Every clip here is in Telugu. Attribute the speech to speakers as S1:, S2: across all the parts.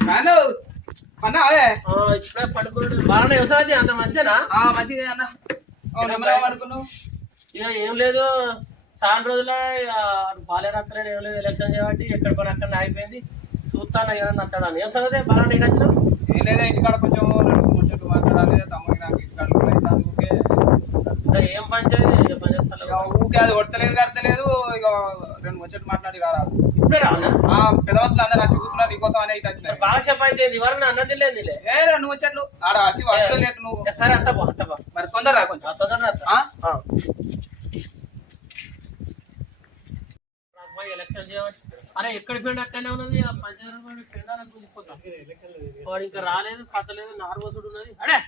S1: రాను.
S2: ఇప్పుడే పడుకున్నాడు. వ్యవసాయం అంత మంచిదేనా?
S1: అన్న. పడుకున్నావు?
S2: ఇక ఏం లేదు. చాలా రోజుల బాలేరాత్రి ఏం లేదు. ఎలక్షన్ చేయబట్టి ఎక్కడ పని అక్కడ అయిపోయింది చూస్తాను ఏమన్నా అంటాడు ఏం సంగతి? బాగా నీకు
S1: ఏం లేదా ఇంటికాడ కొంచెం రెండు ముచ్చట్లు మాట్లాడాలి. తమ్ముడికి నాకు ఇంటికాడ కూడా అందుకే
S2: ఇంకా ఏం పని చేయదు ఏ పని చేస్తాను
S1: ఇక ఊకే అది కొడతలేదు కడతలేదు. ఇక రెండు ముచ్చట్లు మాట్లాడి
S2: రావునా
S1: ఆ పెద్ద మనుషులు అందరూ వచ్చి కూర్చున్నారు నీకోసం అనే ఇటు వచ్చినాయి
S2: మరి బాగా అయితే వరకు.
S1: ఏ ఆడ వచ్చి నువ్వు.
S2: సరే అత్త బా అత్త బా
S1: మరి తొందర కొంచెం?
S2: ఎలక్షన్ చేయవచ్చు. అరే ఎక్కడి పోయిన అక్కడనే ఉన్నది? ఆ పంచాయతీ వాడు ఇంకా రాలేదు కథ లేదు నార్వసుడు ఉన్నది. అడే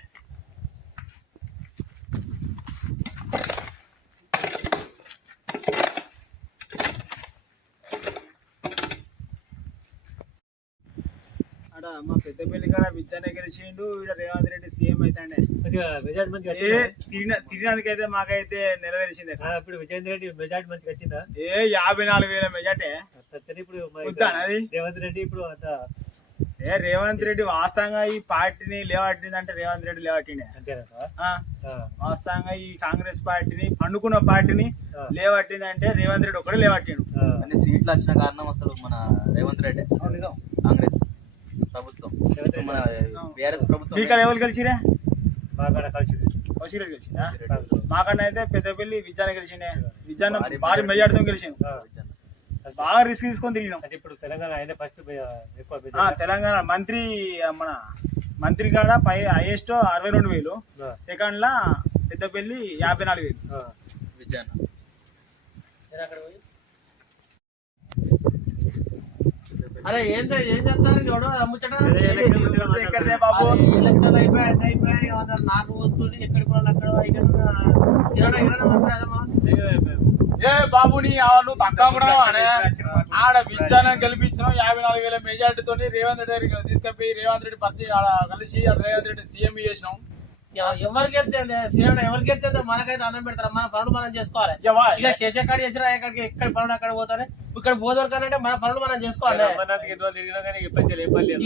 S3: ఆడ మా పెద్దపల్లి కాడ విద్యానే గెలిచిండు. ఈడ రేవంత్ రెడ్డి సీఎం అవుతాండే
S4: మెజార్టీ మంచిగా
S3: ఏ తిరిగిన తిరిగినందుకైతే మాకైతే నెరవేర్చింది
S4: ఇప్పుడు విజయేంద్ర రెడ్డి మెజార్టీ మంచిగా వచ్చిందా?
S3: ఏ యాభై నాలుగు వేల మెజార్టీ.
S4: ఇప్పుడు? రేవంత్ రెడ్డి ఇప్పుడు అంత
S3: ఏ రేవంత్ రెడ్డి వాస్తవంగా ఈ పార్టీని లేవట్టింది అంటే రేవంత్ రెడ్డి లేవట్టిండే.
S4: అంతేనా?
S3: ఆ, వాస్తవంగా ఈ కాంగ్రెస్ పార్టీని పండుకున్న పార్టీని. లేవట్టింది అంటే రేవంత్ రెడ్డి ఒకడే లేవట్టిండు.
S5: అన్ని సీట్లు వచ్చిన కారణం అసలు మన రేవంత్ రెడ్డి.
S3: నిజం.
S5: కాంగ్రెస్. ప్రభుత్వం. మన బీఆర్ఎస్ ప్రభుత్వం.
S3: మీ కాడ ఎవరు గెలిచిరే
S4: బాగా కలిసింది
S3: కౌశిక్ రెడ్డి గెలిచిందా మాకన్నా అయితే పెద్దపల్లి విద్యాన గెలిచిండే విద్యాన
S5: భారీ
S3: భారీ మెజార్టీతో గెలిచిండు
S4: ఆ.
S3: బాగా రిస్క్ తీసుకొని తిరిగినాం.
S4: ఇప్పుడు తెలంగాణ ఆయన ఫస్ట్ ఎక్కువ.
S3: తెలంగాణ మంత్రి మన మంత్రి కాడ పై హైయెస్ట్ అరవై రెండు వేలు. సెకండ్ లా పెద్దపల్లి యాభై నాలుగు వేలు.
S4: ఆ.
S5: విజయన్న
S2: నేను అక్కడ పోయి అరే ఏందో ఏం చేస్తారు
S3: ఎలక్షన్ ముచ్చట?
S2: ఎలక్షన్ పోసుకొని ఎక్కడికి పోవాలి అక్కడ ఇక్కడ
S3: ఏ బాబు నీ నువ్వు తక్కువ? ఆడ విద్యానం గెలిపించినాం యాభై నాలుగు వేల మెజార్టీతో రేవంత్ రెడ్డి గారికి తీసుకపోయి రేవంత్ రెడ్డి పరిచయం కలిసి రేవంత్ రెడ్డి సీఎం చేసినాం
S2: ఎవరికి వెళ్తే కిరాణా ఎవరికి వెళ్తే మనకైతే అన్నం పెడతారు. మన పనులు మనం చేసుకోవాలి? ఇక చేసే కాడ చేసినా ఎక్కడికి ఎక్కడ పనులు అక్కడ పోతానే? ఇక్కడ పోదొరకాలంటే మన పనులు మనం చేసుకోవాలి.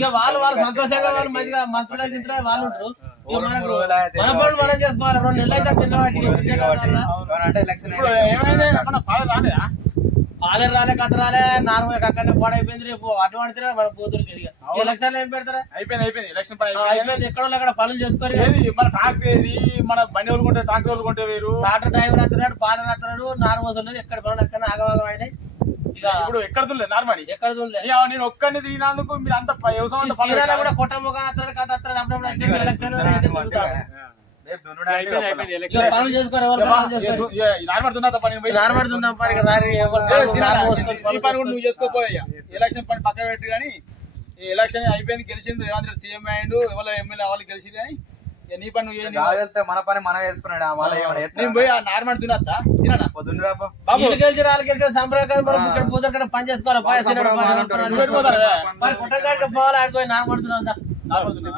S2: ఇక వాళ్ళు వాళ్ళు సంతోషంగా వాళ్ళు మంచిగా మంత్రులు గింత్రులు వాళ్ళు ఉంటారు. మన పనులు మనం చేసుకోవాలి. రెండు నెలలు అయితే తిన్నవాటి
S3: పాలన?
S2: పాలర్ రాలే కథ రాలే నార్మల్ అక్కడ పాడైపోయింది రేపు. అటు పడితే మన పోతురు ఎలక్షన్ ఏం పెడతారా?
S3: అయిపోయింది అయిపోయింది. ఎలక్షన్ అయిపోయింది.
S2: ఎక్కడ అక్కడ పనులు చేసుకోరు
S3: మన ట్రాక్టర్ ఏది? మన బండి వాళ్ళు కొంటే ట్రాక్టర్ వాళ్ళు కొంటే వేరు.
S2: టాటర్ డ్రైవర్ అత్తనాడు పాలర్ అత్తనాడు నార్మల్ ఉన్నది. ఎక్కడ పనులు అక్కడ ఆగవాగం అయినాయి ఇక
S3: ఇప్పుడు ఎక్కడ తులే నార్మల్
S2: ఎక్కడ చూడలే
S3: ఇక నేను ఒక్కడిని తిరిగినందుకు మీరు అంత వ్యవసాయం.
S2: కూడా కొట్ట ముఖం అత్తనాడు కథ అత్తనాడు ఎలక్షన్
S3: నువ్వు చేసుకోపోయా ఎలక్షన్ పని పక్క పెట్టి కానీ ఈ ఎలక్షన్ అయిపోయింది గెలిచిండు రేవంత్ రెడ్డి సీఎం అయ్యిండు ఎవరో ఎమ్మెల్యే వాళ్ళు గెలిచిండు కానీ నీ పని నువ్వు
S5: మన పని మనం వేసుకున్నాడు వాళ్ళ ఏమైనా
S3: నేను పోయి నార్మల్ దున్నత్తా సీనా
S5: పొద్దున్న రాపో
S3: బాబు.
S2: వీళ్ళు గెలిచి రాళ్ళు గెలిచి సంప్రదాయం పని చేసుకోవాలి పోయి పోవాలి నార్మల్ దున్నాం
S3: నార్మల్ దున్నా